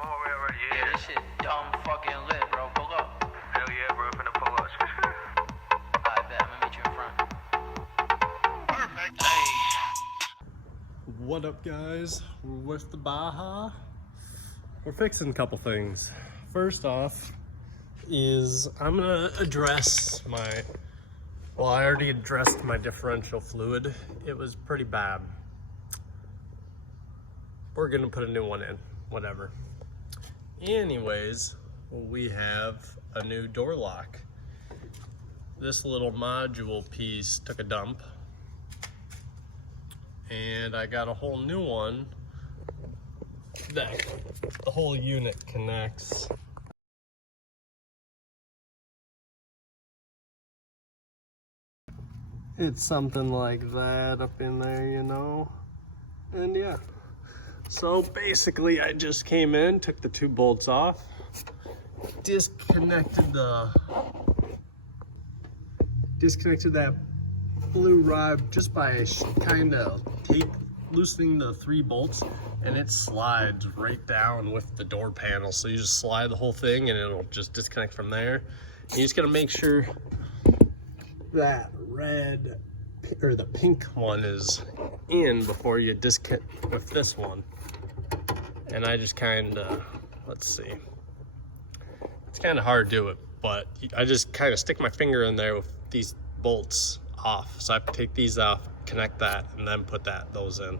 on my way already. Yeah, this shit dumb fucking lit, bro. Pull up. Hell yeah, bro. Finna pull up. I bet. I'm gonna meet you in front. Perfect. Hey. What up, guys? We're with the Baja. We're fixing a couple things. First off is I'm gonna address my, well, I already addressed my differential fluid. It was pretty bad. We're gonna put a new one in, whatever. Anyways, we have a new door lock. This little module piece took a dump, and I got a whole new one that the whole unit connects. It's something like that up in there, you know? And yeah. So basically I just came in, took the two bolts off, disconnected that blue rod just by kind of loosening the three bolts, and it slides right down with the door panel. So you just slide the whole thing and it'll just disconnect from there. And you just gotta make sure that red or the pink one is in before you disconnect with this one. And I just kind of, let's see, it's kind of hard to do it, but I just kind of stick my finger in there with these bolts off. So I have to take these off, connect that, and then put those in.